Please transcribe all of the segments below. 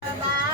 拜拜。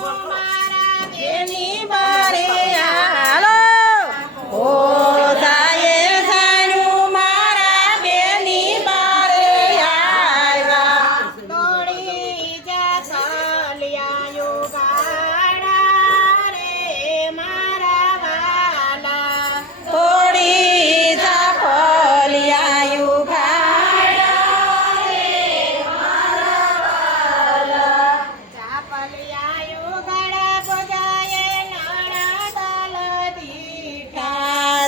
મારા બેની